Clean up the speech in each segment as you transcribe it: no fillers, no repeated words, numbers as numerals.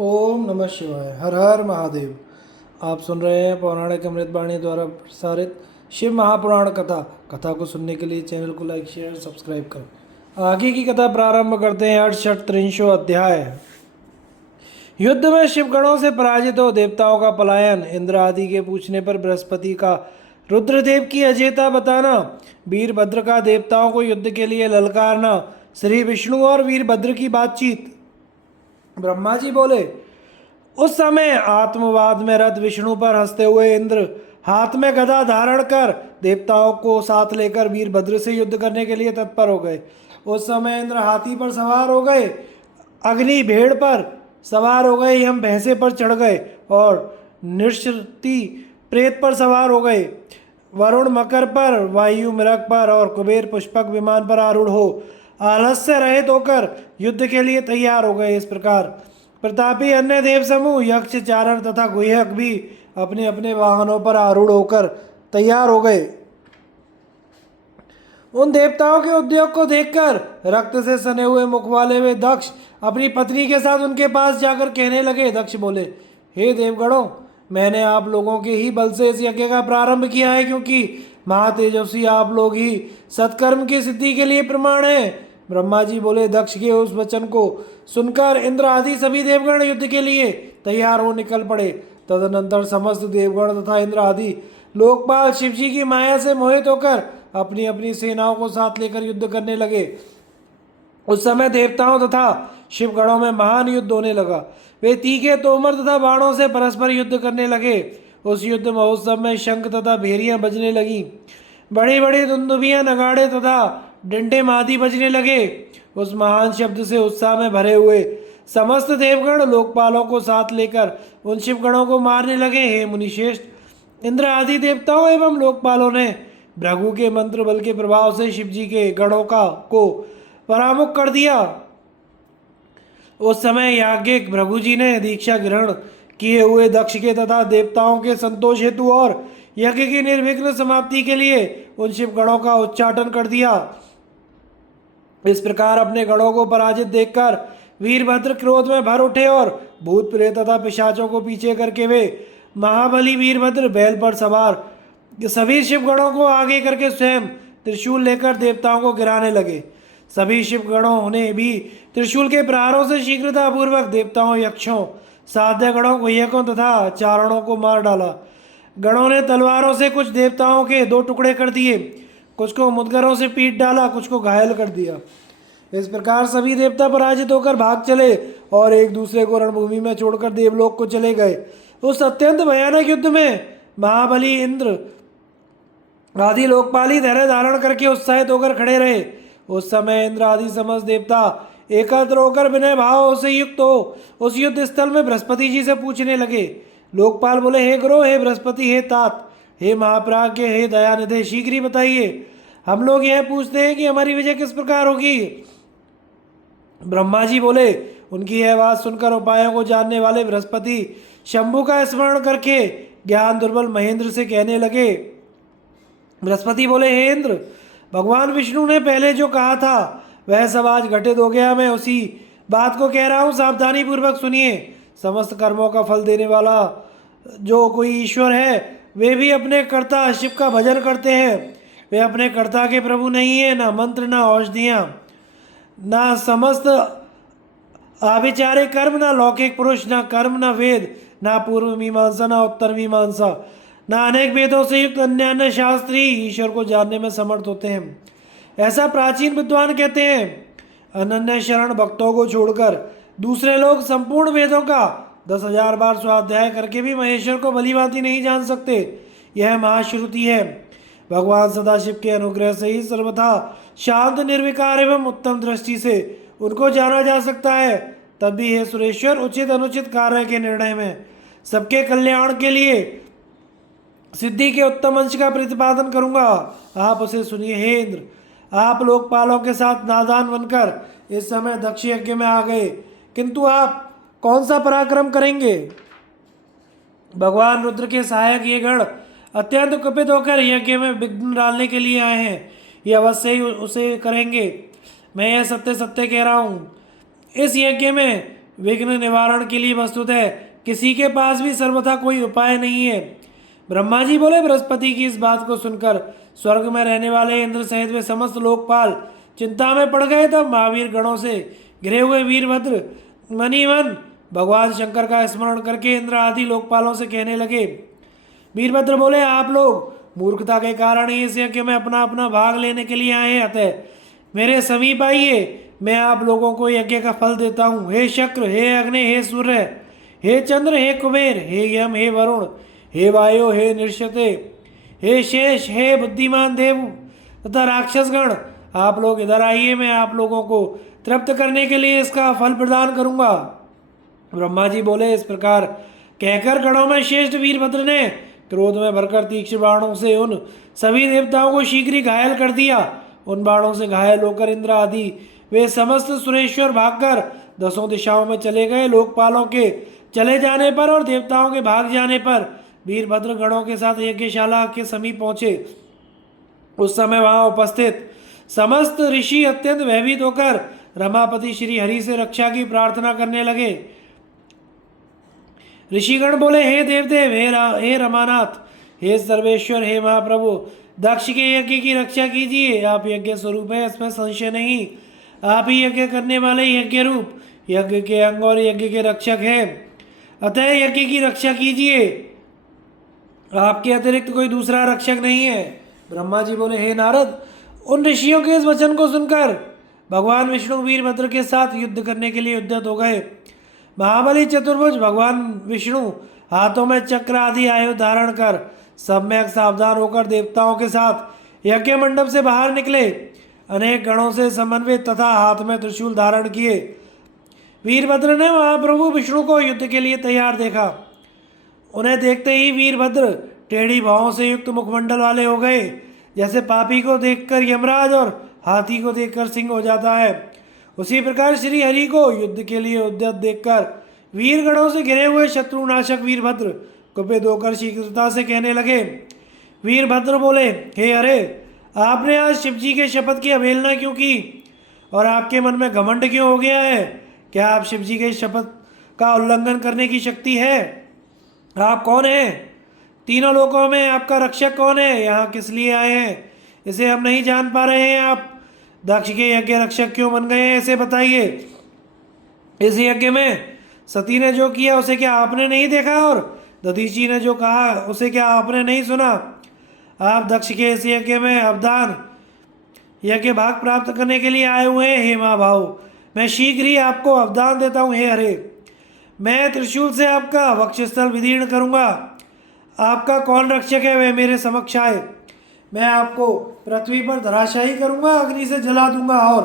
ओम नमः शिवाय। हर हर महादेव। आप सुन रहे हैं पौराणिक अमृतवाणी द्वारा प्रसारित शिव महापुराण कथा। कथा को सुनने के लिए चैनल को लाइक शेयर सब्सक्राइब करें। आगे की कथा प्रारंभ करते हैं। 68वां अध्याय। युद्ध में शिवगणों से पराजित हो देवताओं का पलायन। इंद्र आदि के पूछने पर बृहस्पति का रुद्रदेव की अजेयता बताना। वीरभद्र का देवताओं को युद्ध के लिए ललकारना। श्री विष्णु और वीरभद्र की बातचीत। ब्रह्मा जी बोले, उस समय आत्मवाद में रत विष्णु पर हंसते हुए इंद्र हाथ में गदा धारण कर देवताओं को साथ लेकर वीरभद्र से युद्ध करने के लिए तत्पर हो गए। उस समय इंद्र हाथी पर सवार हो गए, अग्नि भेड़ पर सवार हो गए, यम भैंसे पर चढ़ गए और निश्चिति प्रेत पर सवार हो गए। वरुण मकर पर, वायु मृग पर और कुबेर पुष्पक विमान पर आरूढ़ हो आलस्य रहित होकर युद्ध के लिए तैयार हो गए। इस प्रकार प्रतापी अन्य देव समूह, यक्ष, चारण तथा गुह्यक भी अपने अपने वाहनों पर आरूढ़ होकर तैयार हो गए। उन देवताओं के उद्योग को देखकर रक्त से सने हुए मुख वाले वे दक्ष अपनी पत्नी के साथ उनके पास जाकर कहने लगे। दक्ष बोले, हे देवगणों, मैंने आप लोगों के ही बल से इस यज्ञ का प्रारंभ किया है, क्योंकि महातेजस्वी आप लोग ही सत्कर्म की सिद्धि के लिए प्रमाण है। ब्रह्मा जी बोले, दक्ष के उस वचन को सुनकर इंद्र आदि सभी देवगण युद्ध के लिए तैयार हो निकल पड़े। तदनंतर समस्त देवगण तथा इंद्र आदि लोकपाल शिव जी की माया से मोहित होकर अपनी अपनी सेनाओं को साथ लेकर युद्ध करने लगे। उस समय देवताओं तथा शिवगणों में महान युद्ध होने लगा। वे तीखे तोमर तथा बाणों से परस्पर युद्ध करने लगे। उस युद्ध महोत्सव में शंख तथा भेरियां बजने लगी। बड़ी बड़ी दुंदुभियां, नगाड़े तथा डंडे आदि बजने लगे। उस महान शब्द से उत्साह में भरे हुए समस्त देवगण लोकपालों को साथ लेकर उन शिवगणों को मारने लगे। हे मुनिश्रेष्ठ, इंद्र आदि देवताओं एवं लोकपालों ने भृगु के मंत्र बल के प्रभाव से शिव जी के गणों को परामुख कर दिया। उस समय याज्ञिक भृगु जी ने दीक्षा ग्रहण किए हुए दक्ष के तथा देवताओं के संतोष हेतु और यज्ञ की निर्विघ्न समाप्ति के लिए उन शिव गणों का उच्चाटन कर दिया। इस प्रकार अपने गणों को पराजित देखकर वीरभद्र क्रोध में भर उठे और भूत प्रेत तथा पिशाचों को पीछे करके वे महाबली वीरभद्र बैल पर सवार सभी शिवगणों को आगे करके स्वयं त्रिशूल लेकर देवताओं को गिराने लगे। सभी शिवगणों ने भी त्रिशूल के प्रहारों से शीघ्रतापूर्वक देवताओं, यक्षों, साध्य गणों, गुह्यकों तथा चारणों को मार डाला। गणों ने तलवारों से कुछ देवताओं के दो टुकड़े कर दिए, कुछ को मुदगरों से पीट डाला, कुछ को घायल कर दिया। इस प्रकार सभी देवता पराजित होकर भाग चले और एक दूसरे को रणभूमि में छोड़कर देवलोक को चले गए। उस अत्यंत भयानक युद्ध में महाबली इंद्र आदि लोकपाली धैर्य धारण करके उत्साहित होकर खड़े रहे। उस समय इंद्र आदि समस्त देवता एकत्र होकर विनय भाव से युक्त हो उस युद्ध स्थल में बृहस्पति जी से पूछने लगे। लोकपाल बोले, हे गुरु, हे बृहस्पति, हे तात, हे महाप्राज्ञ, हे दयानिधे, शीघ्र ही बताइए। हम लोग यह पूछते हैं कि हमारी विजय किस प्रकार होगी। ब्रह्मा जी बोले, उनकी यह बात सुनकर उपायों को जानने वाले बृहस्पति शंभु का स्मरण करके ज्ञान दुर्बल महेंद्र से कहने लगे। बृहस्पति बोले, हे इंद्र, भगवान विष्णु ने पहले जो कहा था वह सब आज घटित हो गया। मैं उसी बात को कह रहा हूँ, सावधानी पूर्वक सुनिए। समस्त कर्मों का फल देने वाला जो कोई ईश्वर है वे भी अपने कर्ता शिव का भजन करते हैं। वे अपने कर्ता के प्रभु नहीं है, ना मंत्र, ना औषधियाँ, ना समस्त आभिचारिक कर्म, ना लौकिक पुरुष, ना कर्म, ना वेद, ना पूर्व मीमांसा, ना उत्तर मीमांसा, ना अनेक वेदों से युक्त अन्य अन्य शास्त्री ईश्वर को जानने में समर्थ होते हैं। ऐसा प्राचीन विद्वान कहते हैं। अनन्य शरण भक्तों को छोड़कर दूसरे लोग संपूर्ण वेदों का 10,000 बार स्वाध्याय करके भी महेश्वर को भलीभांति नहीं जान सकते। यह महाश्रुति है। भगवान सदाशिव के अनुग्रह से ही सर्वथा शांत, निर्विकार एवं उत्तम दृष्टि से उनको जाना जा सकता है। तब भी हे सुरेश्वर, उचित अनुचित कार्य के निर्णय में सबके कल्याण के लिए सिद्धि के उत्तम अंश का प्रतिपादन करूंगा। आप उसे सुनिए। हे इंद्र, आप लोकपालों के साथ नादान बनकर इस समय दक्ष यज्ञ में आ गए, किंतु आप कौन सा पराक्रम करेंगे। भगवान रुद्र के सहायक ये गण अत्यंत कुपित होकर यज्ञ में विघ्न डालने के लिए आए हैं। ये अवश्य ही उसे करेंगे। मैं यह सत्य सत्य कह रहा हूँ। इस यज्ञ में विघ्न निवारण के लिए वस्तुतः किसी के पास भी सर्वथा कोई उपाय नहीं है। ब्रह्मा जी बोले, बृहस्पति की इस बात को सुनकर स्वर्ग में रहने वाले इंद्र सहित वे समस्त लोकपाल चिंता में पड़ गए। तब महावीर गणों से घिरे हुए वीरभद्र मनी मन भगवान शंकर का स्मरण करके इंद्र आदि लोकपालों से कहने लगे। वीरभद्र बोले, आप लोग मूर्खता के कारण ही इस यज्ञ में अपना अपना भाग लेने के लिए आए हैं, अतः मेरे समीप आइए, मैं आप लोगों को यज्ञ का फल देता हूँ। हे शक्र, हे अग्नि, हे सूर्य, हे चंद्र, हे कुबेर, हे यम, हे वरुण, हे वायु, हे निश्चते, हे शेष, हे बुद्धिमान देव तथा राक्षसगण, आप लोग इधर आइए, मैं आप लोगों को तृप्त करने के लिए इसका फल प्रदान करूंगा। ब्रह्मा जी बोले, इस प्रकार कहकर गणों में श्रेष्ठ वीरभद्र ने क्रोध में भरकर तीक्ष्ण बाणों से उन सभी देवताओं को शीघ्र ही घायल कर दिया। उन बाणों से घायल होकर इंद्र आदि वे समस्त सुरेश्वर भागकर दसों दिशाओं में चले गए। लोकपालों के चले जाने पर और देवताओं के भाग जाने पर वीरभद्र गणों के साथ यज्ञशाला के समीप पहुंचे। उस समय वहां उपस्थित समस्त ऋषि अत्यंत भयभीत होकर रमापति श्री हरि से रक्षा की प्रार्थना करने लगे। ऋषिगण बोले, हे देवदेव, हे रमानाथ, हे सर्वेश्वर, हे महाप्रभु, दक्ष के यज्ञ की रक्षा कीजिए। आप यज्ञ स्वरूप है, इसमें संशय नहीं। आप ही यज्ञ करने वाले यज्ञ रूप, यज्ञ के अंग और यज्ञ के रक्षक हैं, अतः यज्ञ की रक्षा कीजिए। आपके अतिरिक्त कोई दूसरा रक्षक नहीं है। ब्रह्मा जी बोले, हे नारद, उन ऋषियों के इस वचन को सुनकर भगवान विष्णु वीरभद्र के साथ युद्ध करने के लिए उद्यत हो गए। महाबली चतुर्भुज भगवान विष्णु हाथों में चक्र आदि आयु धारण कर सम्यक सावधान होकर देवताओं के साथ यज्ञ मंडप से बाहर निकले। अनेक गणों से समन्वित तथा हाथ में त्रिशूल धारण किए वीरभद्र ने महाप्रभु विष्णु को युद्ध के लिए तैयार देखा। उन्हें देखते ही वीरभद्र टेढ़ी भावों से युक्त मुखमंडल वाले हो गए, जैसे पापी को देखकर यमराज और हाथी को देखकर सिंह हो जाता है। उसी प्रकार श्री हरि को युद्ध के लिए उद्यत देखकर वीरगणों से घिरे हुए शत्रुनाशक वीरभद्र कुपित होकर शीघ्रता से कहने लगे। वीरभद्र बोले, हे हरे, आपने आज शिवजी के शपथ की अवहेलना क्यों की और आपके मन में घमंड क्यों हो गया है? क्या आप शिवजी के शपथ का उल्लंघन करने की शक्ति है? आप कौन हैं? तीनों लोकों में आपका रक्षक कौन है? यहाँ किस लिए आए हैं, इसे हम नहीं जान पा रहे हैं। आप दक्ष के यज्ञ रक्षक क्यों बन गए हैं, इसे बताइए। इस यज्ञ में सती ने जो किया उसे क्या आपने नहीं देखा, और दधीची ने जो कहा उसे क्या आपने नहीं सुना? आप दक्ष के इस यज्ञ में अवदान यज्ञ भाग प्राप्त करने के लिए आए हुए हैं। हे महाभाव, मैं शीघ्र ही आपको अवदान देता हूँ। हे हरे, मैं त्रिशूल से आपका वक्षस्थल विदीर्ण करूँगा। आपका कौन रक्षक है, वह मेरे समक्ष आए। मैं आपको पृथ्वी पर धराशायी करूँगा, अग्नि से जला दूंगा और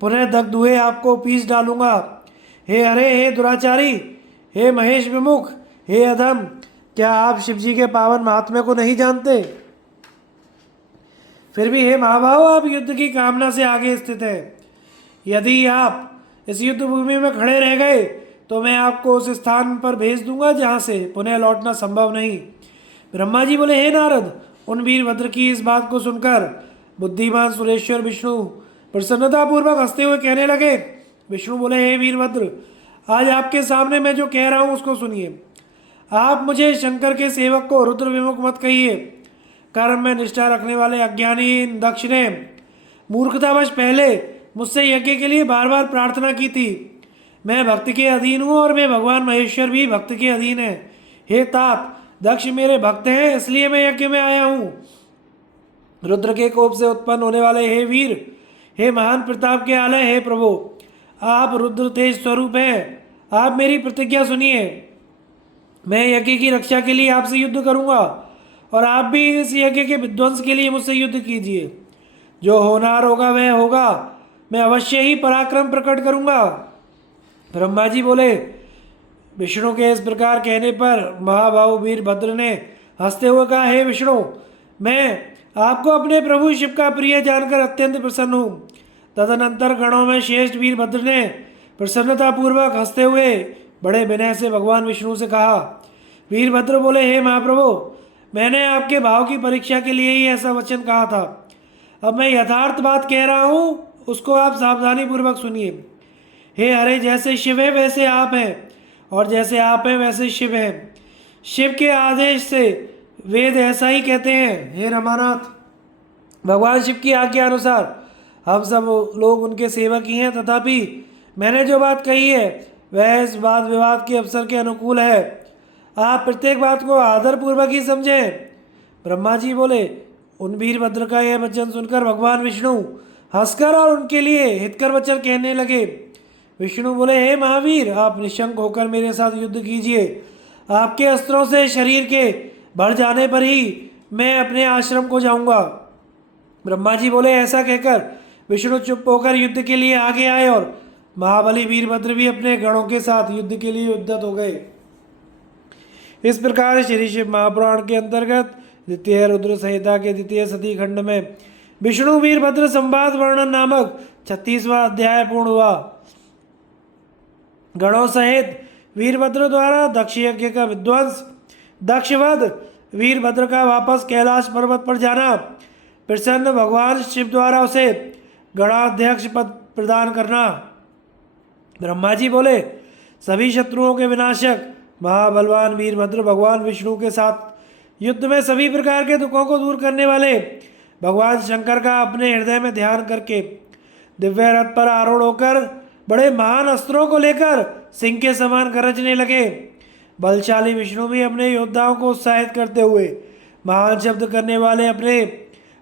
पुनः दग्ध हुए आपको पीस डालूंगा। हे हरे, हे दुराचारी, हे महेश विमुख, हे अधम, क्या आप शिवजी के पावन महात्म्य को नहीं जानते? फिर भी हे महाभाव, आप युद्ध की कामना से आगे स्थित हैं। यदि आप इस युद्ध भूमि में खड़े रह गए तो मैं आपको उस स्थान पर भेज दूंगा जहाँ से पुनः लौटना संभव नहीं। ब्रह्मा जी बोले, हे नारद, उन वीरभद्र की इस बात को सुनकर बुद्धिमान सुरेश्वर विष्णु प्रसन्नतापूर्वक हंसते हुए कहने लगे। विष्णु बोले, हे वीरभद्र, आज आपके सामने मैं जो कह रहा हूँ उसको सुनिए। आप मुझे शंकर के सेवक को रुद्र विमुख मत कहिए। कर्म में निष्ठा रखने वाले अज्ञानी दक्ष ने मूर्खतावश पहले मुझसे यज्ञ के लिए बार बार प्रार्थना की थी। मैं भक्त के अधीन हूँ और मैं भगवान महेश्वर भी भक्त के अधीन है। हे तात, दक्ष मेरे भक्त हैं, इसलिए मैं यज्ञ में आया हूँ। रुद्र के कोप से उत्पन्न होने वाले हे वीर, हे महान प्रताप के आलय, हे प्रभु, आप रुद्र तेज स्वरूप हैं। आप मेरी प्रतिज्ञा सुनिए। मैं यज्ञ की रक्षा के लिए आपसे युद्ध करूंगा और आप भी इस यज्ञ के विध्वंस के लिए मुझसे युद्ध कीजिए। जो होनहार होगा वह होगा, मैं अवश्य ही पराक्रम प्रकट करूंगा। ब्रह्मा जी बोले। विष्णु के इस प्रकार कहने पर महाभाव वीरभद्र ने हंसते हुए कहा, हे विष्णु, मैं आपको अपने प्रभु शिव का प्रिय जानकर अत्यंत प्रसन्न हूँ। तदनंतर गणों में श्रेष्ठ वीरभद्र ने प्रसन्नतापूर्वक हंसते हुए बड़े विनय से भगवान विष्णु से कहा। वीरभद्र बोले, हे महाप्रभु, मैंने आपके भाव की परीक्षा के लिए ही ऐसा वचन कहा था। अब मैं यथार्थ बात कह रहा हूँ, उसको आप सावधानी पूर्वक सुनिए। हे हरे, जैसे शिव है वैसे आप हैं, और जैसे आप हैं वैसे शिव है। शिव के आदेश से वेद ऐसा ही कहते हैं। हे रमानाथ, भगवान शिव की आज्ञा अनुसार हम सब लोग उनके सेवक ही हैं, तथापि मैंने जो बात कही है वह इस वाद विवाद के अवसर के अनुकूल है। आप प्रत्येक बात को आदरपूर्वक ही समझें। ब्रह्मा जी बोले। उन वीरभद्र का यह वचन सुनकर भगवान विष्णु हंसकर और उनके लिए हितकर वचन कहने लगे। विष्णु बोले, हे महावीर, आप निशंक होकर मेरे साथ युद्ध कीजिए। आपके अस्त्रों से शरीर के बढ़ जाने पर ही मैं अपने आश्रम को जाऊंगा। ब्रह्मा जी बोले। ऐसा कहकर विष्णु चुप होकर युद्ध के लिए आगे आए और महाबली वीरभद्र भी अपने गणों के साथ युद्ध के लिए उद्यत हो गए। इस प्रकार श्री शिव महापुराण के अंतर्गत द्वितीय रुद्र संहिता के द्वितीय सती खंड में विष्णु वीरभद्र संवाद वर्णन नामक 36वां अध्याय पूर्ण हुआ। गणों सहित वीरभद्र द्वारा दक्ष यज्ञ का विध्वंस, दक्षवध, वीरभद्र का वापस कैलाश पर्वत पर जाना, प्रसन्न भगवान शिव द्वारा उसे गणाध्यक्ष पद प्रदान करना। ब्रह्मा जी बोले, सभी शत्रुओं के विनाशक महाबलवान वीरभद्र भगवान विष्णु के साथ युद्ध में सभी प्रकार के दुखों को दूर करने वाले भगवान शंकर का अपने हृदय में ध्यान करके दिव्य रथ पर आरूढ़ होकर बड़े महान अस्त्रों को लेकर सिंह के समान गरजने लगे। बलशाली विष्णु भी अपने योद्धाओं को उत्साहित करते हुए महान शब्द करने वाले अपने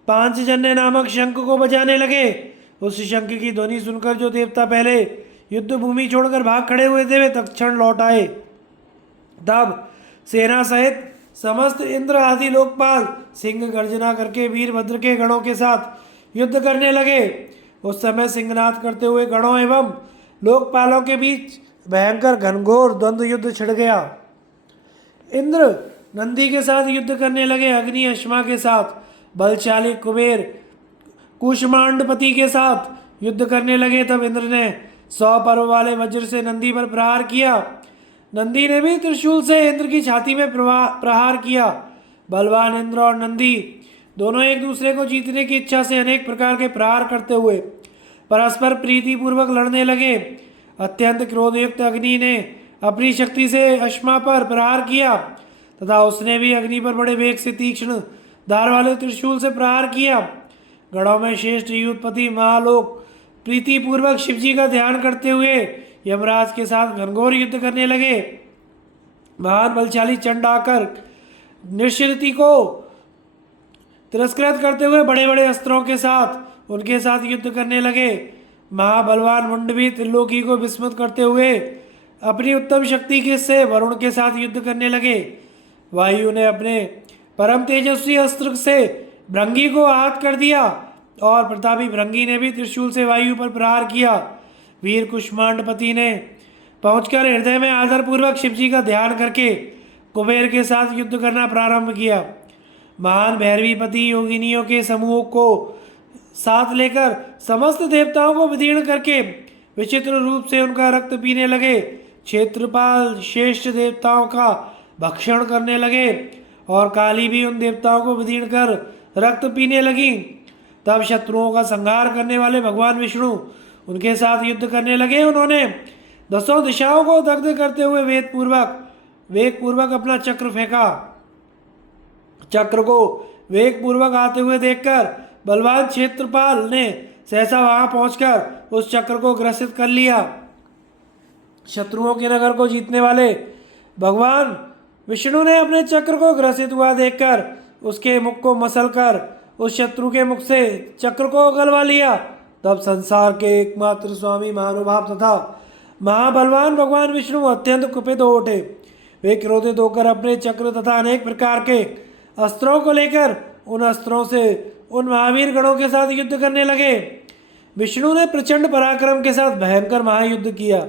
पांचजन्य नामक शंख को बजाने लगे। उस शंख की ध्वनि सुनकर जो देवता पहले युद्ध भूमि छोड़कर भाग खड़े हुए थे वे तत्क्षण लौट आए। तब सेना सहित समस्त इंद्र आदि लोकपाल सिंह गर्जना करके वीरभद्र के गणों के साथ युद्ध करने लगे। उस समय सिंहनाद करते हुए गणों एवं लोकपालों के बीच भयंकर घनघोर द्वंद्व युद्ध छिड़ गया। इंद्र नंदी के साथ युद्ध करने लगे, अग्नि अश्मा के साथ, बलशाली कुबेर कुष्मांडपति के साथ युद्ध करने लगे। तब इंद्र ने 100 पर्व वाले वज्र से नंदी पर प्रहार किया। नंदी ने भी त्रिशूल से इंद्र की छाती में प्रहार किया। बलवान इंद्र और नंदी दोनों एक दूसरे को जीतने की इच्छा से अनेक प्रकार के प्रहार करते हुए परस्पर प्रीतिपूर्वक लड़ने लगे। अत्यंत क्रोधयुक्त अग्नि ने अपनी शक्ति से अश्मा पर प्रहार किया तथा उसने भी अग्नि पर बड़े वेग से तीक्ष्ण धार वाले त्रिशूल से प्रहार किया। गणों में श्रेष्ठ युद्धपति महालोक प्रीतिपूर्वक शिवजी का ध्यान करते हुए यमराज के साथ घनघोर युद्ध करने लगे। महान बलशाली चंड आकर निश्चिति को तिरस्कृत करते हुए बड़े बड़े अस्त्रों के साथ उनके साथ युद्ध करने लगे। महाबलवान मुंड भी त्रिलोकी को विस्मित करते हुए अपनी उत्तम शक्ति के से वरुण के साथ युद्ध करने लगे। वायु ने अपने परम तेजस्वी अस्त्र से भृंगी को आहत कर दिया और प्रतापी भृंगी ने भी त्रिशूल से वायु पर प्रहार किया। वीर कुष्मांडपति ने पहुंचकर हृदय में आदरपूर्वक शिवजी का ध्यान करके कुबेर के साथ युद्ध करना प्रारंभ किया। महान भैरवीपति योगिनियों के समूह को साथ लेकर समस्त देवताओं को विदीर्ण करके विचित्र रूप से उनका रक्त पीने लगे। क्षेत्रपाल श्रेष्ठ देवताओं का भक्षण करने लगे और काली भी उन देवताओं को विदीर्ण कर रक्त पीने लगी। तब शत्रुओं का संहार करने वाले भगवान विष्णु उनके साथ युद्ध करने लगे। उन्होंने 10 दिशाओं को दग्ध करते हुए वेग पूर्वक अपना चक्र फेंका। चक्र को वेग पूर्वक आते हुए देखकर बलवान क्षेत्रपाल ने सहसा वहां पहुंचकर उस चक्र को ग्रसित कर लिया। शत्रुओं के नगर को जीतने वाले भगवान विष्णु ने अपने चक्र को ग्रसित हुआ देखकर उसके मुख को मसलकर उस शत्रु के मुख से चक्र को उगलवा लिया। तब संसार के एकमात्र स्वामी महानुभाव तथा महाबलवान भगवान विष्णु अत्यंत कुपित हो उठे। वे क्रोधित होकर अपने चक्र तथा अनेक प्रकार के अस्त्रों को लेकर उन अस्त्रों से उन महावीर गणों के साथ युद्ध करने लगे। विष्णु ने प्रचंड पराक्रम के साथ भयंकर महायुद्ध किया।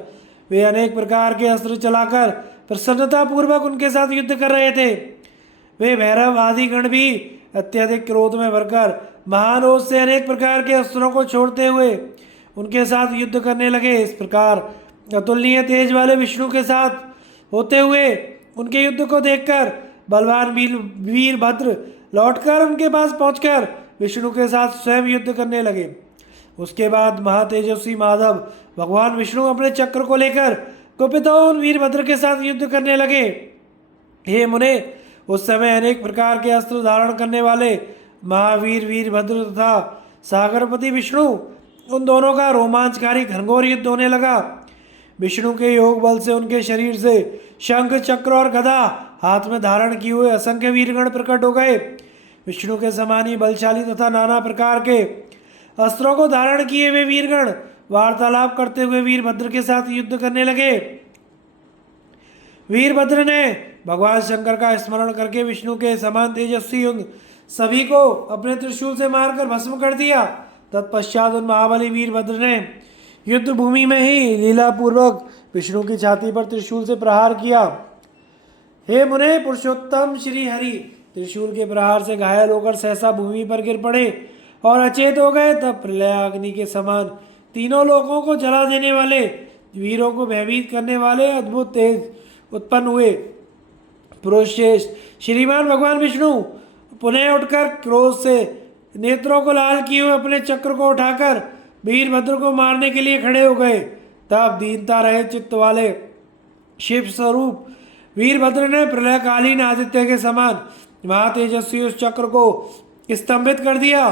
वे अनेक प्रकार के अस्त्र चलाकर प्रसन्नतापूर्वक उनके साथ युद्ध कर रहे थे। वे भैरव आदि गण भी अत्यधिक क्रोध में भरकर महान ओज से अनेक प्रकार के अस्त्रों को छोड़ते हुए उनके साथ युद्ध करने लगे। इस प्रकार अतुलनीय तेज वाले विष्णु के साथ होते हुए उनके युद्ध को देखकर बलवान वीरभद्र लौटकर उनके पास पहुंचकर विष्णु के साथ स्वयं युद्ध करने लगे। उसके बाद महातेजस्वी माधव भगवान विष्णु अपने चक्र को लेकर कुपित और वीरभद्र के साथ युद्ध करने लगे। हे मुने, उस समय अनेक प्रकार के अस्त्र धारण करने वाले महावीर वीरभद्र तथा सागरपति विष्णु, उन दोनों का रोमांचकारी घनघोर युद्ध होने लगा। विष्णु के योग बल से उनके शरीर से शंख चक्र और गदा हाथ में धारण किए हुए असंख्य वीरगण प्रकट हो गए। विष्णु के समान ही बलशाली तथा नाना प्रकार के अस्त्रों को धारण किए हुए वीरगण वार्तालाप करते हुए वीरभद्र के साथ युद्ध करने लगे। वीरभद्र ने भगवान शंकर का स्मरण करके विष्णु के समान तेजस्वी उन सभी को अपने त्रिशूल से मारकर भस्म कर दिया। तत्पश्चात उन महाबली वीरभद्र ने युद्ध भूमि में ही लीला पूर्वक विष्णु की छाती पर त्रिशूल से प्रहार किया। हे मुने, पुरुषोत्तम श्री हरि त्रिशूल के प्रहार से घायल होकर सहसा भूमि पर गिर पड़े और अचेत हो गए। तब प्रलयाग्नि के समान तीनों लोगों को जला देने वाले, वीरों को भयभीत करने वाले अद्भुत तेज उत्पन्न हुए। पुरुषश्रेष्ठ श्रीमान भगवान विष्णु पुनः उठकर क्रोध से नेत्रों को लाल किए हुए अपने चक्र को उठाकर वीरभद्र को मारने के लिए खड़े हो गए। तब दीनता रहे चित्त वाले शिव स्वरूप वीरभद्र ने प्रलयकालीन आदित्य के समान महातेजस्वी उस चक्र को स्तंभित कर दिया।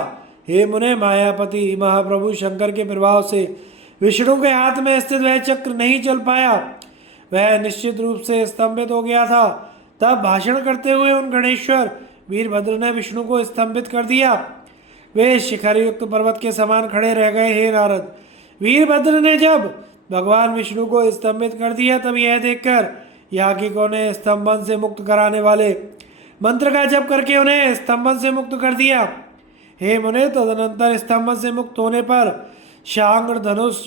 हे मुने, मायापति महाप्रभु शंकर के प्रभाव से विष्णु के हाथ में स्थित वह चक्र नहीं चल पाया, वह निश्चित रूप से स्तंभित हो गया था। तब भाषण करते हुए उन गणेश्वर वीरभद्र ने विष्णु को स्तंभित कर दिया। वे शिखर युक्त पर्वत के समान खड़े रह गए। हे नारद, वीरभद्र ने जब भगवान विष्णु को स्तंभित कर दिया तब यह देखकर याज्ञिकों ने स्तंभन से मुक्त कराने वाले मंत्र का जप करके उन्हें स्तंभन से मुक्त कर दिया। हे मुने, तदनंतर स्तंभन से मुक्त होने पर शांग धनुष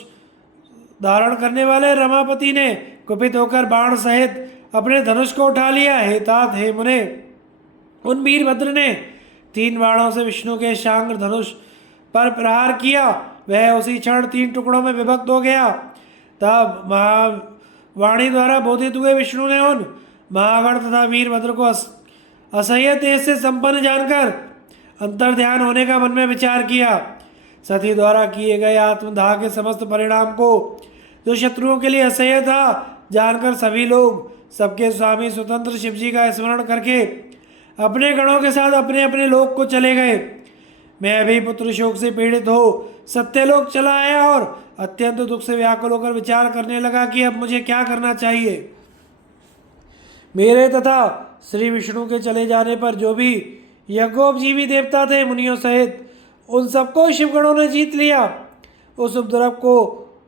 धारण करने वाले रमापति ने कुपित होकर बाण सहित अपने धनुष को उठा लिया। हे तात, हे मुने, उन वीरभद्र ने 3 बाणों से विष्णु के शांग धनुष पर प्रहार किया। वह उसी क्षण 3 टुकड़ों में विभक्त हो गया। तब महावाणी द्वारा बोधित हुए विष्णु ने उन महागण तथा वीरभद्र को असह्य तेज से संपन्न जानकर अंतर ध्यान होने का मन में विचार किया। सती द्वारा किए गए आत्मदाह के समस्त परिणाम को, जो शत्रुओं के लिए असह्य था, जानकर सभी लोग सबके स्वामी स्वतंत्र शिवजी का स्मरण करके अपने गणों के साथ अपने अपने लोक को चले गए। मैं भी पुत्र शोक से पीड़ित हो सत्यलोक चला आया और अत्यंत दुख से व्याकुल होकर विचार करने लगा कि अब मुझे क्या करना चाहिए। मेरे तथा श्री विष्णु के चले जाने पर जो भी यज्ञोपजीवी देवता थे, मुनियों सहित उन सबको शिवगणों ने जीत लिया। उस उपद्रव को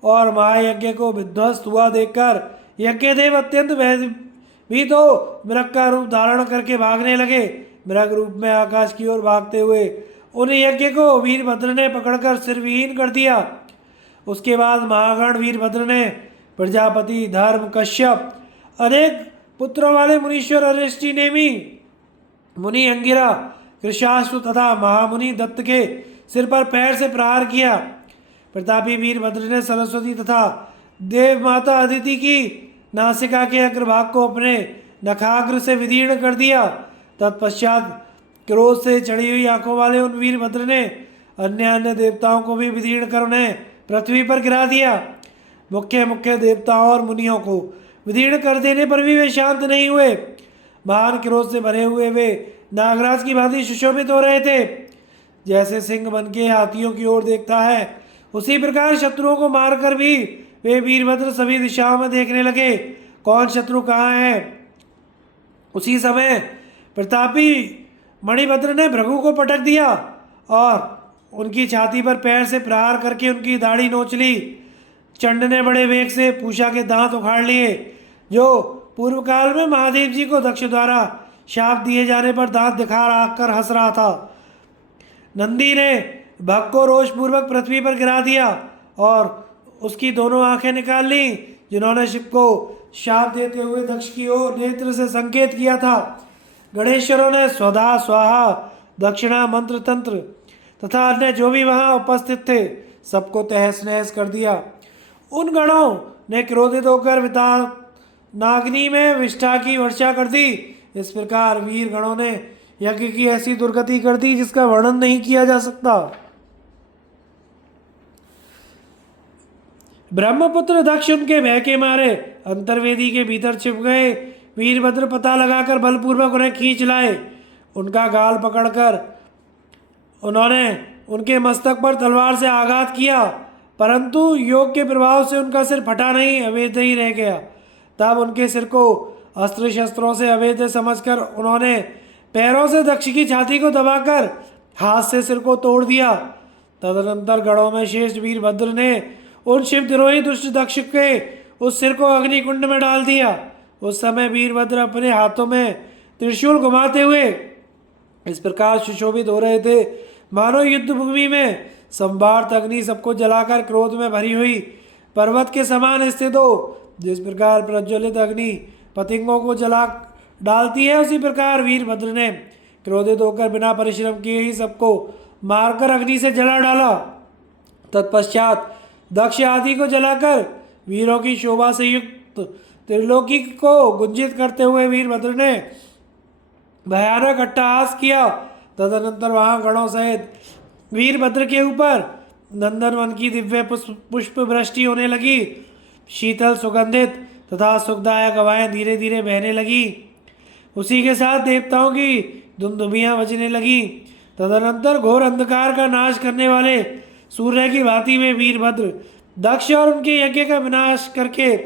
और महायज्ञ को विध्वस्त हुआ देखकर यज्ञदेव अत्यंत भयभीत हो मृग का रूप धारण करके भागने लगे। मृग रूप में आकाश की ओर भागते हुए उन यज्ञ को वीरभद्र ने पकड़कर सिरविहीन कर दिया। उसके बाद महागण वीरभद्र ने प्रजापति धर्म कश्यप, अनेक पुत्रों वाले मुनीश्वर अरिष्टि नेमी, मुनि अंगिरा, कृशाश्व तथा महामुनि दत्त के सिर पर पैर से प्रहार किया। प्रतापी वीरभद्र ने सरस्वती तथा देव माता अदिति की नासिका के अग्रभाग को अपने नखाग्र से विदीर्ण कर दिया। तत्पश्चात क्रोध से चढ़ी हुई आंखों वाले उन वीरभद्र ने अन्य अन्य देवताओं को भी विदीर्ण कर उन्हें पृथ्वी पर गिरा दिया। मुख्य मुख्य देवताओं और मुनियों को विदीर्ण कर देने पर भी वे शांत नहीं हुए। महान क्रोध से भरे हुए वे नागराज की भांति सुशोभित हो रहे थे। जैसे सिंह बन के हाथियों की ओर देखता है, उसी प्रकार शत्रुओं को मारकर भी वे वीरभद्र सभी दिशाओं में देखने लगे, कौन शत्रु कहाँ है। उसी समय प्रतापी मणिभद्र ने भृगु को पटक दिया और उनकी छाती पर पैर से प्रहार करके उनकी दाढ़ी नोच ली। चंड ने बड़े वेग से पूषा के दांत उखाड़ लिए, जो पूर्व काल में महादेव जी को दक्ष द्वारा शाप दिए जाने पर दांत दिखा कर हंस रहा था। नंदी ने भग को रोषपूर्वक पृथ्वी पर गिरा दिया और उसकी दोनों आंखें निकाल ली, जिन्होंने शिव को शाप देते हुए दक्ष की ओर नेत्र से संकेत किया था। गणेश्वरों ने स्वधा स्वाहा दक्षिणा मंत्र तंत्र तथा अन्य जो भी वहां उपस्थित थे सबको तहस नहस कर दिया। उन गणों ने क्रोधित होकर नागनी में विष्ठा की वर्षा कर दी। इस प्रकार वीर गणों ने यज्ञ की ऐसी दुर्गति कर दी जिसका वर्णन नहीं किया जा सकता। ब्रह्मपुत्र दक्ष उनके भय के मारे अंतर्वेदी के भीतर छिप गए। वीरभद्र पता लगाकर बलपूर्वक उन्हें खींच लाए। उनका गाल पकड़कर उन्होंने उनके मस्तक पर तलवार से आघात किया, परंतु योग के प्रभाव से उनका सिर फटा नहीं, अवैध ही रह गया। तब उनके सिर को अस्त्र शस्त्रों से अवैध समझकर उन्होंने पैरों से दक्ष की छाती को दबाकर हाथ से सिर को तोड़ दिया। तदनंतर गढ़ों में शेष वीरभद्र ने उन शिवद्रोही दुष्ट दक्ष के उस सिर को अग्निकुंड में डाल दिया। उस समय वीरभद्र अपने हाथों में त्रिशूल घुमाते हुए इस प्रकार सुशोभित हो रहे थे, मानो युद्ध भूमि में संभार्त अग्नि सबको जलाकर क्रोध में भरी हुई पर्वत के समान स्थित हो। जिस प्रकार प्रज्वलित अग्नि पतंगों को जला डालती है, उसी प्रकार वीरभद्र ने क्रोधित होकर बिना परिश्रम किए ही सबको मारकर अग्नि से जला डाला। तत्पश्चात दक्ष आदि को जलाकर वीरों की शोभा से युक्त त्रिलोकी को गुंजित करते हुए वीरभद्र ने भयानक अट्टहास किया। तदनंतर वहाँ गणों सहित वीरभद्र के ऊपर नंदनवन की दिव्य पुष्प वृष्टि होने लगी। शीतल सुगंधित तथा सुखदायक हवाएं धीरे धीरे बहने लगी। उसी के साथ देवताओं की धुंधुमियाँ बजने लगी। तदनंतर घोर अंधकार का नाश करने वाले सूर्य की भांति में वीरभद्र दक्ष और उनके यज्ञ का विनाश करके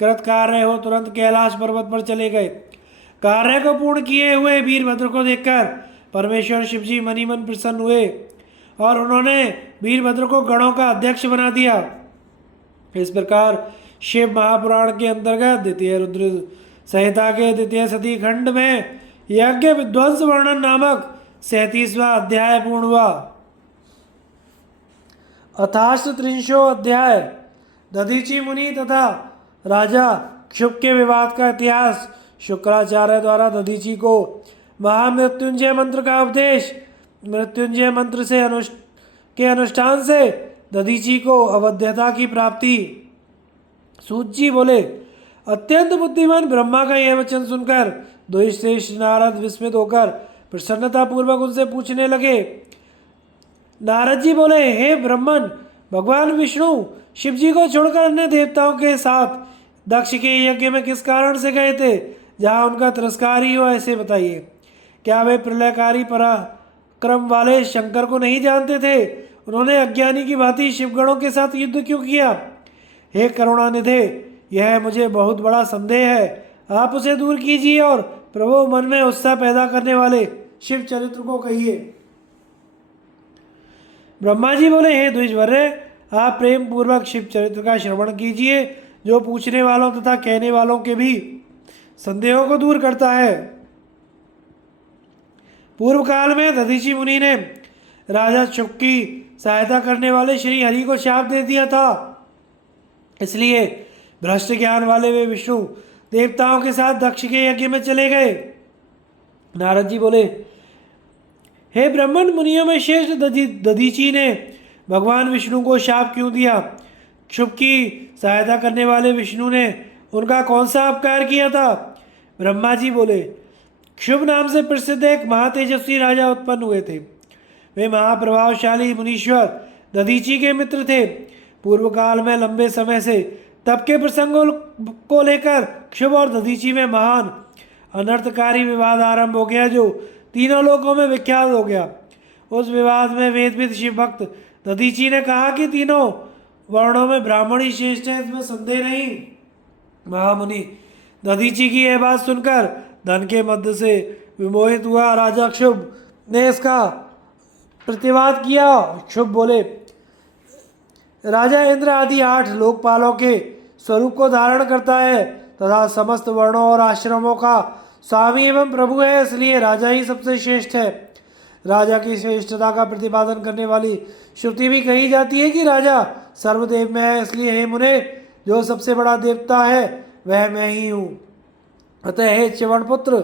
कृत कार्य हो तुरंत कैलाश पर्वत पर चले गए। कार्य को पूर्ण किए हुए वीरभद्र को देखकर परमेश्वर शिवजी मनी मन प्रसन्न हुए और उन्होंने वीरभद्र को गणों का अध्यक्ष बना दिया। इस प्रकार शिव महापुराण के अंतर्गत द्वितीय रुद्र संहिता के द्वितीय सती खंड में यज्ञ विध्वंस वर्णन नामक 37वां अध्याय पूर्ण हुआ। अथाश्त्रिंशो अध्याय दधीची मुनि तथा राजा क्षुभ के विवाद का इतिहास। शुक्राचार्य द्वारा दधीची को महामृत्युंजय मंत्र का उपदेश। मृत्युंजय मंत्र से अनुष्ठान से दधीची को अवध्यता की प्राप्ति। सूत जी बोले, अत्यंत बुद्धिमान ब्रह्मा का यह वचन सुनकर दो श्रेष्ठ नारद विस्मित होकर प्रसन्नता पूर्वक उनसे पूछने लगे। नारद जी बोले, हे ब्रह्मन, भगवान विष्णु शिव जी को छोड़कर अन्य देवताओं के साथ दक्ष के यज्ञ में किस कारण से गए थे, जहाँ उनका तिरस्कार ही हो, ऐसे बताइए। क्या वे प्रलयकारी पराक्रम वाले शंकर को नहीं जानते थे? उन्होंने अज्ञानी की भांति शिवगणों के साथ युद्ध क्यों किया? हे करुणानिधे, यह मुझे बहुत बड़ा संदेह है, आप उसे दूर कीजिए और प्रभु मन में उत्साह पैदा करने वाले शिव चरित्र को कहिए। ब्रह्मा जी बोले, हे द्विजवर्य, आप प्रेम पूर्वक शिव चरित्र का श्रवण कीजिए, जो पूछने वालों तथा कहने वालों के भी संदेहों को दूर करता है। पूर्व काल में दधीची मुनि ने राजा शुक की सहायता करने वाले श्री हरि को शाप दे दिया था, इसलिए भ्रष्ट ज्ञान वाले वे विष्णु देवताओं के साथ दक्ष के यज्ञ में चले गए। नारद जी बोले, हे ब्राह्मण मुनियों में श्रेष्ठ दधीची ने भगवान विष्णु को शाप क्यों दिया? क्षुभ की सहायता करने वाले विष्णु ने उनका कौन सा अपकार किया था? ब्रह्मा जी बोले, क्षुभ नाम से प्रसिद्ध एक महातेजस्वी राजा उत्पन्न हुए थे। वे महाप्रभावशाली मुनीश्वर दधीची के मित्र थे। पूर्व काल में लंबे समय से तप के प्रसंगों को लेकर क्षुभ और दधीची में महान अनर्थकारी विवाद आरंभ हो गया, जो तीनों लोकों में विख्यात हो गया। उस विवाद में वेदविद शिव भक्त दधीची ने कहा कि तीनों वर्णों में ब्राह्मण ही श्रेष्ठ है, इसमें संदेह नहीं। महामुनि दधीची की यह बात सुनकर धन के मध्य से विमोहित हुआ राजा क्षुभ ने इसका प्रतिवाद किया। क्षुभ बोले, राजा इंद्र आदि 8 लोकपालों के स्वरूप को धारण करता है तथा समस्त वर्णों और आश्रमों का स्वामी एवं प्रभु है, इसलिए राजा ही सबसे श्रेष्ठ है। राजा की श्रेष्ठता का प्रतिपादन करने वाली श्रुति भी कही जाती है कि राजा सर्वदेव में है, इसलिए हे मुने, जो सबसे बड़ा देवता है वह मैं ही हूँ। अतः हे च्यवनपुत्र,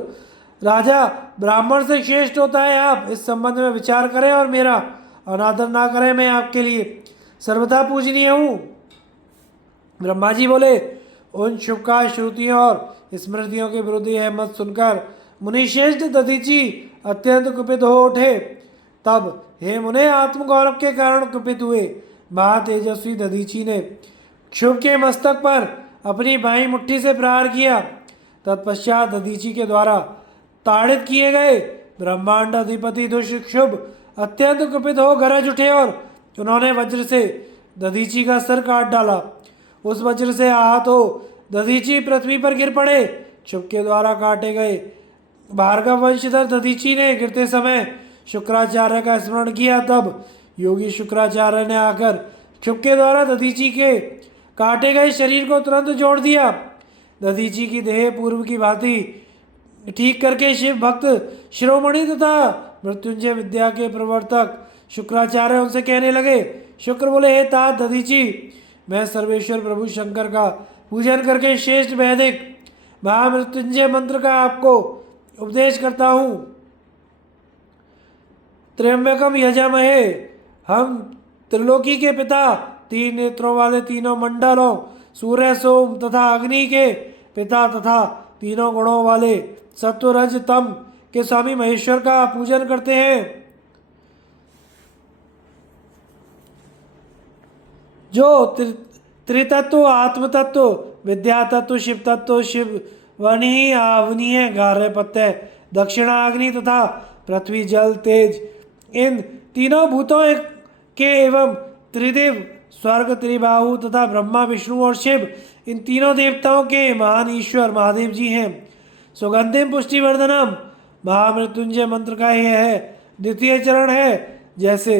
राजा ब्राह्मण से श्रेष्ठ होता है। आप इस संबंध में विचार करें और मेरा अनादर ना करें, मैं आपके लिए सर्वथा पूजनीय हूँ। ब्रह्मा जी बोले, उन शुभ का श्रुतियों और स्मृतियों के विरुद्ध यह मत सुनकर मुनिश्रेष्ठ दधीची अत्यंत कुपित हो उठे। तब हे मुने आत्मगौरव के कारण कुपित हुए महातेजस्वी दधीची ने शुभ के मस्तक पर अपनी बाईं मुट्ठी से प्रहार किया। तत्पश्चात दधीची के द्वारा ताड़ित किए गए ब्रह्मांड अधिपति दुष्शुभ अत्यंत कुपित हो गरज उठे और उन्होंने वज्र से दधीची का सर काट डाला। उस वज्र से आहत हो दधीची पृथ्वी पर गिर पड़े। शुभ के द्वारा काटे गए भार्गव वंशधर दधीची ने गिरते समय शुक्राचार्य का स्मरण किया। तब योगी शुक्राचार्य ने आकर शुभ के द्वारा दधीची के काटे गए शरीर को तुरंत जोड़ दिया। दधीची की देह पूर्व की भांति ठीक करके शिव भक्त शिरोमणि तथा मृत्युंजय विद्या के प्रवर्तक शुक्राचार्य उनसे कहने लगे। शुक्र बोले, हे तात दधीची, मैं सर्वेश्वर प्रभु शंकर का पूजन करके श्रेष्ठ वैदिक महामृत्युंजय मंत्र का आपको उपदेश करता हूँ। त्र्यंबकम यजामहे, हम त्रिलोकी के पिता, तीन नेत्रों वाले तीनों मंडलों सूर्य सोम तथा अग्नि के पिता तथा तीनों गुणों वाले सत्व रज तम के स्वामी महेश्वर का पूजन करते हैं, जो त्रितत्व आत्मतत्व विद्या तत्व शिव तत्व शिव वनी आवनीय गार्हपत्य दक्षिणाग्नि तथा पृथ्वी जल तेज, इन तीनों भूतों के एवं त्रिदेव स्वर्ग त्रिबाहु तथा ब्रह्मा विष्णु और शिव, इन तीनों देवताओं के महान ईश्वर महादेव जी हैं। सुगंधिम पुष्टिवर्धनम महामृत्युंजय मंत्र का यह है द्वितीय चरण है। जैसे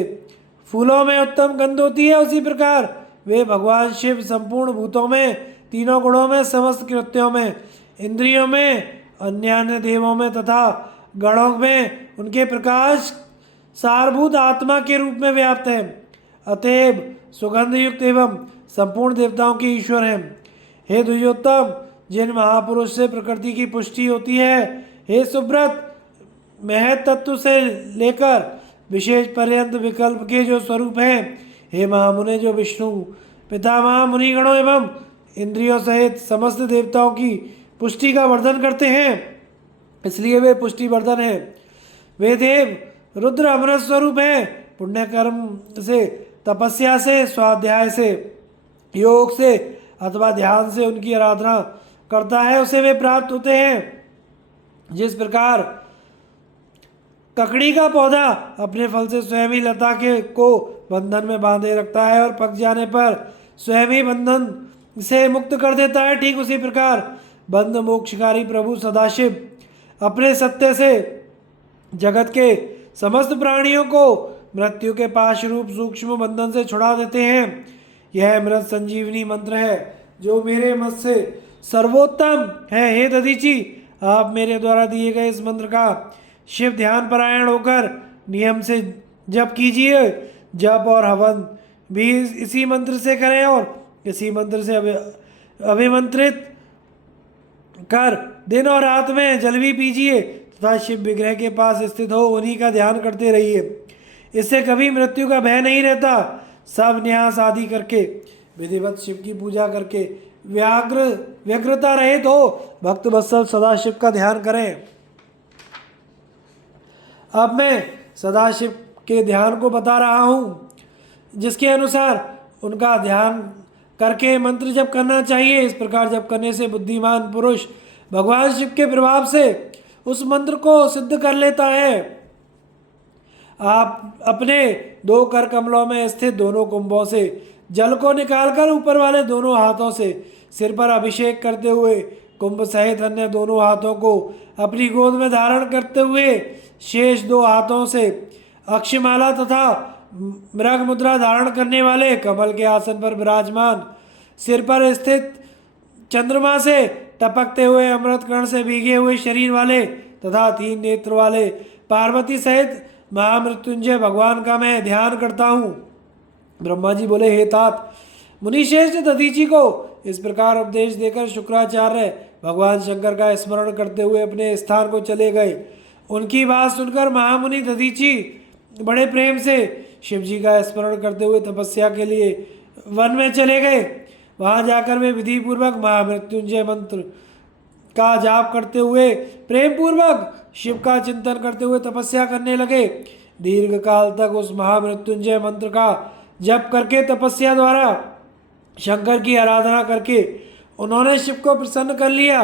फूलों में उत्तम गंध होती है, उसी प्रकार वे भगवान शिव संपूर्ण भूतों में, तीनों गुणों में, समस्त कृत्यों में, इंद्रियों में, अन्य देवों में तथा गणों में उनके प्रकाश सारभूत आत्मा के रूप में व्याप्त है। अतएव सुगंध युक्त एवं संपूर्ण देवताओं के ईश्वर हैं। हे द्विजोत्तम, जिन महापुरुष से प्रकृति की पुष्टि होती है, हे सुब्रत, महत तत्व से लेकर विशेष पर्यंत विकल्प के जो स्वरूप हैं, हे महामुने, जो विष्णु पितामह मुनिगणों एवं इंद्रियों सहित समस्त देवताओं की पुष्टि का वर्धन करते हैं, इसलिए वे पुष्टिवर्धन हैं। वे देव रुद्र अमृत स्वरूप हैं। पुण्य कर्म से, तपस्या से, स्वाध्याय से, योग से अथवा ध्यान से उनकी आराधना करता है, उसे वे प्राप्त होते हैं। जिस प्रकार ककड़ी का पौधा अपने फल से स्वयं ही लता के को बंधन में बांधे रखता है और पक जाने पर स्वयं ही बंधन से मुक्त कर देता है, ठीक उसी प्रकार बंध मोक्षकारी प्रभु सदाशिव अपने सत्य से जगत के समस्त प्राणियों को मृत्यु के पाश रूप सूक्ष्म बंधन से छुड़ा देते हैं। यह मृत संजीवनी मंत्र है, जो मेरे मत से सर्वोत्तम है। हे दधीची, आप मेरे द्वारा दिए गए इस मंत्र का शिव ध्यान परायण होकर नियम से जप कीजिए। जप और हवन भी इसी मंत्र से करें और इसी मंत्र से अभिमंत्रित कर दिन और रात में जल भी पीजिए तथा शिव विग्रह के पास स्थित हो उन्हीं का ध्यान करते रहिए। इससे कभी मृत्यु का भय नहीं रहता। सब न्यास आदि करके विधिवत शिव की पूजा करके व्यग्रता रहित हो भक्त वत्सल सदाशिव का ध्यान करें। अब मैं सदाशिव के ध्यान को बता रहा हूँ, जिसके अनुसार उनका ध्यान करके मंत्र जप करना चाहिए। इस प्रकार जप करने से बुद्धिमान पुरुष भगवान शिव के प्रभाव से उस मंत्र को सिद्ध कर लेता है। आप अपने दो कर कमलों में स्थित दोनों कुंभों से जल को निकालकर ऊपर वाले दोनों हाथों से सिर पर अभिषेक करते हुए कुंभ सहित अन्य दोनों हाथों को अपनी गोद में धारण करते हुए शेष दो हाथों से अक्षमाला तथा मृग मुद्रा धारण करने वाले कमल के आसन पर विराजमान सिर पर स्थित चंद्रमा से टपकते हुए अमृत कण से भीगे हुए शरीर वाले तथा तीन नेत्र वाले पार्वती सहित महामृत्युंजय भगवान का मैं ध्यान करता हूँ। ब्रह्मा जी बोले, हे तात, मुनिश्रेष्ठ दधीची को इस प्रकार उपदेश देकर शुक्राचार्य भगवान शंकर का स्मरण करते हुए अपने स्थान को चले गए। उनकी बात सुनकर महामुनि दधीची बड़े प्रेम से शिव जी का स्मरण करते हुए तपस्या के लिए वन में चले गए। वहां जाकर वे विधि पूर्वक महामृत्युंजय मंत्र का जाप करते हुए प्रेम पूर्वक शिव का चिंतन करते हुए तपस्या करने लगे। दीर्घ काल तक उस महामृत्युंजय मंत्र का जप करके तपस्या द्वारा शंकर की आराधना करके उन्होंने शिव को प्रसन्न कर लिया।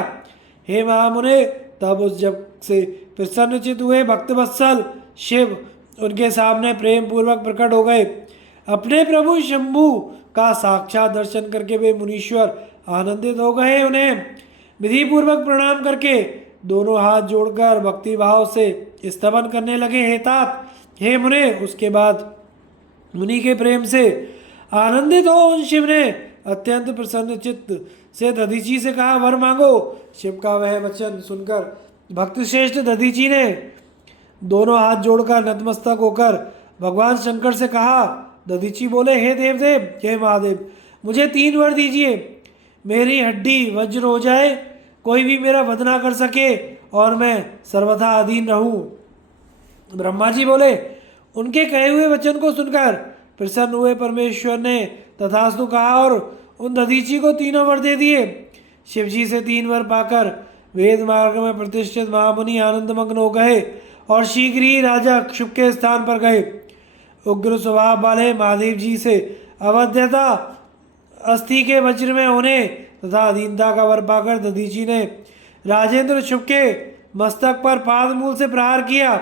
हे महामुने, तब उस जब से प्रसन्नचित हुए भक्तवत्सल शिव उनके सामने प्रेम पूर्वक प्रकट हो गए। अपने प्रभु शंभु का साक्षात दर्शन करके वे मुनीश्वर आनंदित हो गए। उन्हें विधि पूर्वक प्रणाम करके दोनों हाथ जोड़कर भक्ति भाव से स्तवन करने लगे। हे तात, हे मुने, उसके बाद मुनि के प्रेम से आनंदित हो उन शिव ने अत्यंत प्रसन्न चित्त से दधीची से कहा, वर मांगो। शिव का वह वचन सुनकर भक्त श्रेष्ठ दधीची ने दोनों हाथ जोड़कर नतमस्तक होकर भगवान शंकर से कहा। दधीची बोले, हे देवदेव, हे महादेव, मुझे 3 वर दीजिए। मेरी हड्डी वज्र हो जाए, कोई भी मेरा वध ना कर सके और मैं सर्वथा अधीन रहूं। ब्रह्मा जी बोले, उनके कहे हुए वचन को सुनकर प्रसन्न हुए परमेश्वर ने तथास्तु कहा और उन दधीची को 3 वर दे दिए। शिवजी से 3 वर पाकर वेद मार्ग में प्रतिष्ठित महामुनि आनंदमग्न हो गए और शीघ्र ही राजा क्षुभ के स्थान पर गए। उग्र स्वभाव वाले महादेव जी से अवध्यता अस्थि के वज्र में होने तथा अधीनता का वर पाकर दधीची ने राजेंद्र शुभ के मस्तक पर पाद मूल से प्रहार किया।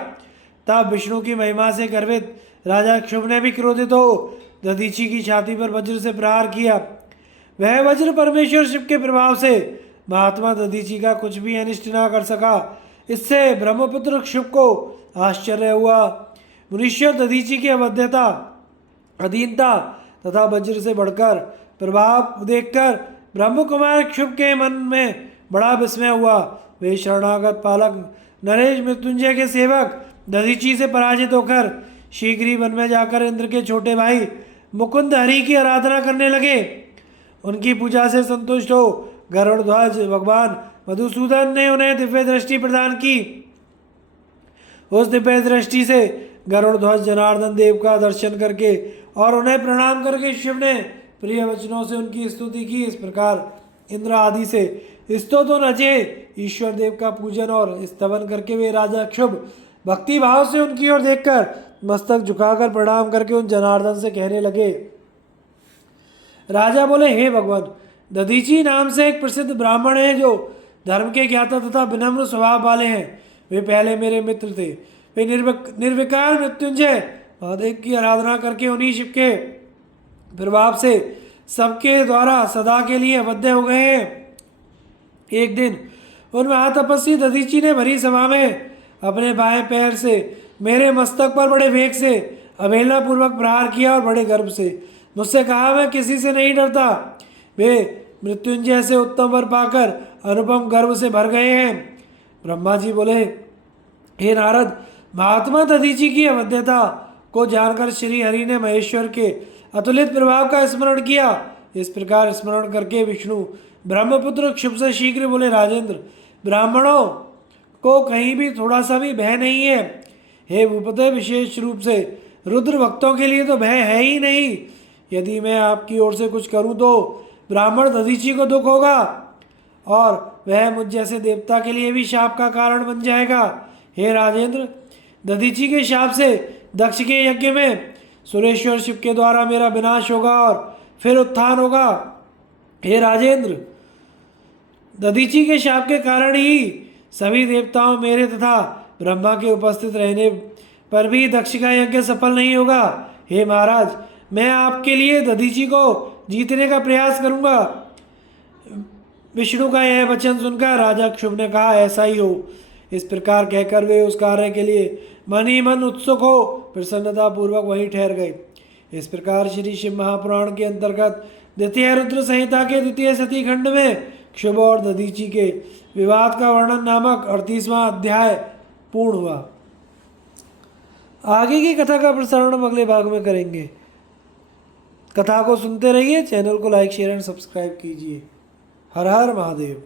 तब विष्णु की महिमा से गर्वित राजा क्षुभ ने भी क्रोधित हो दधीची की छाती पर वज्र से प्रहार किया। वह वज्र परमेश्वर शिव के प्रभाव से महात्मा दधीची का कुछ भी अनिष्ट न कर सका। इससे ब्रह्मपुत्र क्षुभ को आश्चर्य हुआ। मुनीश्वर दधीची की अवध्यता, अधीनता तथा वज्र से बढ़कर प्रभाव देखकर ब्रह्म कुमार क्षुभ के मन में बड़ा विस्मय हुआ। वे शरणागत पालक नरेश मृत्युंजय के सेवक दधीची से पराजित होकर शीघ्र ही वन में जाकर इंद्र के छोटे भाई मुकुंद हरि की आराधना करने लगे। उनकी पूजा से संतुष्ट हो गरुड़ध्वज भगवान मधुसूदन ने उन्हें दिव्य दृष्टि प्रदान की। उस दिव्य दृष्टि से गरुड़ध्वज जनार्दन देव का दर्शन करके और उन्हें प्रणाम करके शिव ने प्रिय वचनों से उनकी स्तुति की। इस प्रकार इंद्र आदि से स्तुत नचे ईश्वर देव का पूजन और स्तवन करके वे राजा क्षुभ भक्ति भाव से उनकी ओर देखकर मस्तक झुकाकर प्रणाम करके उन जनार्दन से कहने लगे। राजा बोले, हे भगवान, दधीची नाम से एक प्रसिद्ध ब्राह्मण है जो धर्म के ज्ञाता तथा विनम्र स्वभाव वाले हैं। वे पहले मेरे मित्र थे। वे निर्विकार मृत्युंजय महादेव की आराधना करके उन्हीं शिव के प्रभाव से सबके द्वारा सदा के लिए अवध्य हो गए हैं। एक दिन उन महातपस्वी दधीची ने भरी सभा में अपने बाएं पैर से मेरे मस्तक पर बड़े वेग से अवहेलना पूर्वक प्रहार किया और बड़े गर्व से मुझसे कहा, मैं किसी से नहीं डरता। वे मृत्युंजय से उत्तम वर पाकर अनुपम गर्व से भर गए हैं। ब्रह्मा जी बोले, हे नारद, महात्मा दधीची की अवध्यता को जानकर श्री हरि ने महेश्वर के अतुलित प्रभाव का स्मरण किया। इस प्रकार स्मरण करके विष्णु ब्रह्मपुत्र क्षुभ से शीघ्र बोले, राजेंद्र, ब्राह्मणों को कहीं भी थोड़ा सा भी भय नहीं है। हे भूपते, विशेष रूप से रुद्र भक्तों के लिए तो भय है ही नहीं। यदि मैं आपकी ओर से कुछ करूं तो ब्राह्मण दधीची को दुख होगा और वह मुझ जैसे देवता के लिए भी शाप का कारण बन जाएगा। हे राजेंद्र, दधीची के शाप से दक्ष के यज्ञ में सुरेश्वर शिव के द्वारा मेरा विनाश होगा और फिर उत्थान होगा। हे राजेंद्र, दधीची के शाप के कारण ही सभी देवताओं मेरे तथा ब्रह्मा के उपस्थित रहने पर भी दक्ष का यज्ञ सफल नहीं होगा। हे महाराज, मैं आपके लिए दधीची को जीतने का प्रयास करूंगा। विष्णु का यह वचन सुनकर राजा क्षुभ ने कहा, ऐसा ही हो। इस प्रकार कहकर वे उस कार्य के लिए मन ही मन उत्सुक हो प्रसन्नता पूर्वक वहीं ठहर गए। इस प्रकार श्री शिव महापुराण के अंतर्गत द्वितीय रुद्र संहिता के द्वितीय सती खंड में क्षुभ और दधीची के विवाद का वर्णन नामक 38वां अध्याय पूर्ण हुआ। आगे की कथा का प्रसारण हम अगले भाग में करेंगे। कथा को सुनते रहिए। चैनल को लाइक, शेयर एंड सब्सक्राइब कीजिए। हर हर महादेव।